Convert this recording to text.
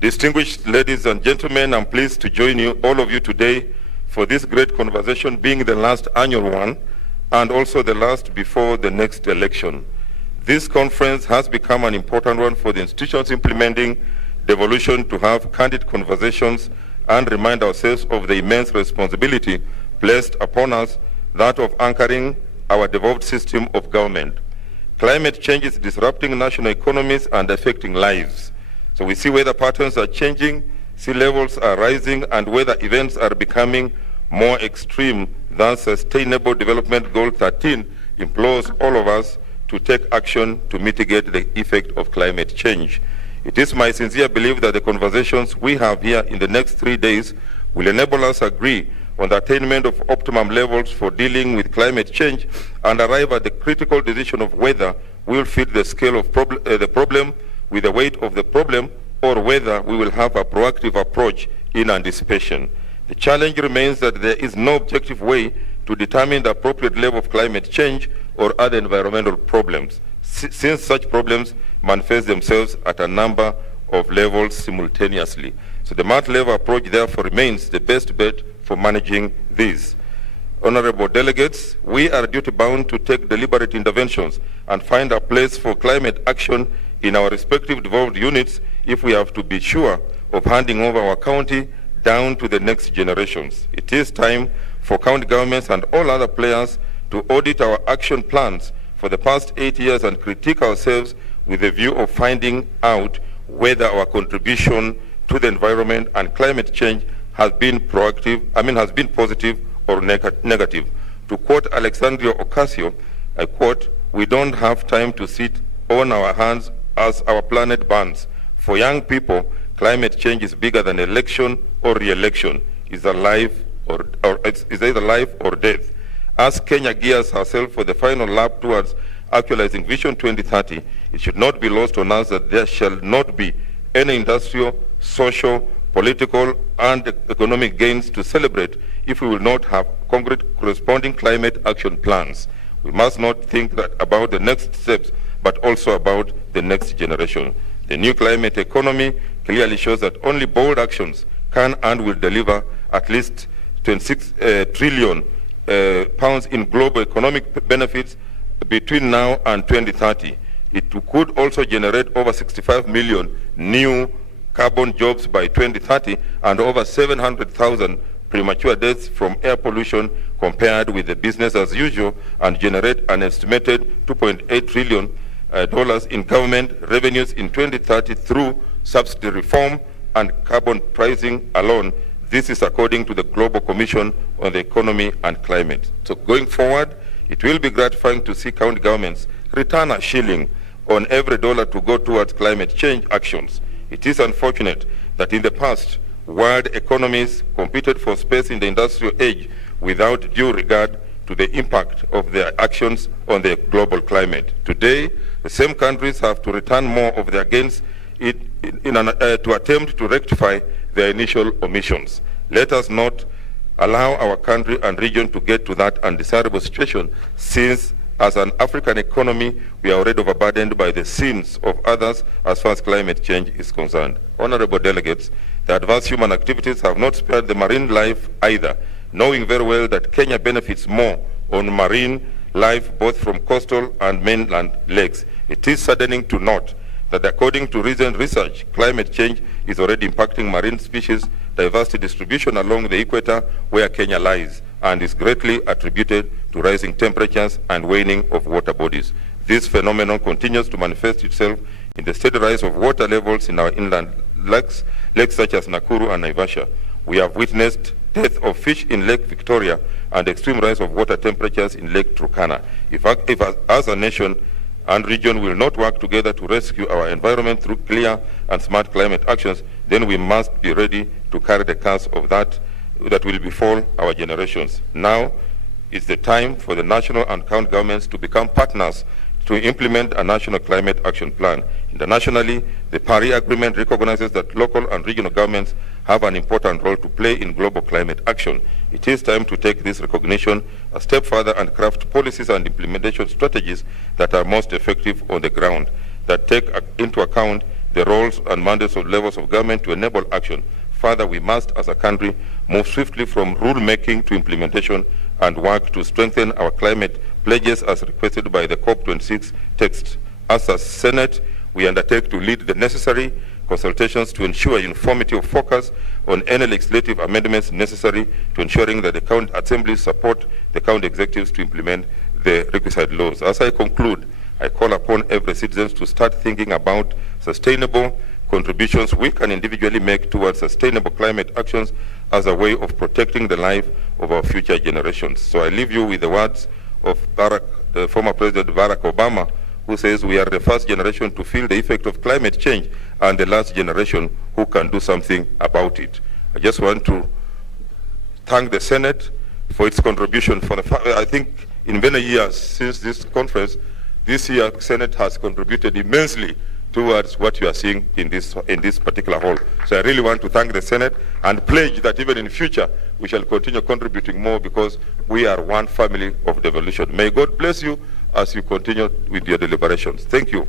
Distinguished ladies and gentlemen, I'm pleased to join you, all of you today, for this great conversation, being the last annual one and also the last before the next election. This conference has become an important one for the institutions implementing devolution to have candid conversations and remind ourselves of the immense responsibility placed upon us, that of anchoring our devolved system of government. Climate change is disrupting national economies and affecting lives. So we see weather patterns are changing, sea levels are rising, and weather events are becoming more extreme. Thus, Sustainable Development Goal 13 implores all of us to take action to mitigate the effect of climate change. It is my sincere belief that the conversations we have here in the next 3 days will enable us to agree on the attainment of optimum levels for dealing with climate change and arrive at the critical decision of whether we will fit the scale of the problem with the weight of the problem, or whether we will have a proactive approach in anticipation. The challenge remains that there is no objective way to determine the appropriate level of climate change or other environmental problems, since such problems manifest themselves at a number of levels simultaneously. So the multi-level approach therefore remains the best bet for managing these. Honorable delegates, we are duty-bound to take deliberate interventions and find a place for climate action in our respective devolved units if we have to be sure of handing over our county down to the next generations. It is time for county governments and all other players to audit our action plans for the past 8 years and critique ourselves with a view of finding out whether our contribution to the environment and climate change has been positive or negative. To quote Alexandria Ocasio, I quote, "We don't have time to sit on our hands as our planet burns. For young people, climate change is bigger than election or re-election. It's either life or death." As Kenya gears herself for the final lap towards actualizing Vision 2030, it should not be lost on us that there shall not be any industrial, social, political, and economic gains to celebrate if we will not have concrete corresponding climate action plans. We must not think about the next steps, but also about the next generation. The new climate economy clearly shows that only bold actions can and will deliver at least 26 trillion pounds in global economic benefits between now and 2030. It could also generate over 65 million new carbon jobs by 2030 and over 700,000 premature deaths from air pollution compared with the business as usual, and generate an estimated $2.8 trillion in government revenues in 2030 through subsidy reform and carbon pricing alone. This is according to the Global Commission on the Economy and Climate. So going forward, it will be gratifying to see county governments return a shilling on every dollar to go towards climate change actions. It is unfortunate that in the past, world economies competed for space in the industrial age without due regard to the impact of their actions on the global climate. Today, the same countries have to return more of their gains to attempt to rectify their initial omissions. Let us not allow our country and region to get to that undesirable situation, since as an African economy, we are already overburdened by the sins of others as far as climate change is concerned. Honorable delegates, the advanced human activities have not spared the marine life either, knowing very well that Kenya benefits more on marine life both from coastal and mainland lakes. It is saddening to note that according to recent research, climate change is already impacting marine species diversity distribution along the equator where Kenya lies, and is greatly attributed to rising temperatures and waning of water bodies. This phenomenon continues to manifest itself in the steady rise of water levels in our inland lakes such as Nakuru and Naivasha. We have witnessed death of fish in Lake Victoria and extreme rise of water temperatures in Lake Turkana. If as a nation and region will not work together to rescue our environment through clear and smart climate actions, then we must be ready to carry the curse of that will befall our generations. Now is the time for the national and county governments to become partners to implement a national climate action plan. Internationally, the Paris Agreement recognizes that local and regional governments have an important role to play in global climate action. It is time to take this recognition a step further and craft policies and implementation strategies that are most effective on the ground, that take into account the roles and mandates of levels of government to enable action. Further, we must, as a country, move swiftly from rule-making to implementation and work to strengthen our climate pledges as requested by the COP26 text. As a Senate, we undertake to lead the necessary consultations to ensure uniformity of focus on any legislative amendments necessary to ensuring that the county assemblies support the county executives to implement the requisite laws. As I conclude, I call upon every citizen to start thinking about sustainable contributions we can individually make towards sustainable climate actions as a way of protecting the life of our future generations. So I leave you with the words of the former President Barack Obama, who says we are the first generation to feel the effect of climate change and the last generation who can do something about it. I just want to thank the Senate for its contribution. I think in many years since this conference, this year Senate has contributed immensely towards what you are seeing in this particular hall. So I really want to thank the Senate and pledge that even in future we shall continue contributing more because we are one family of devolution. May God bless you as you continue with your deliberations. Thank you.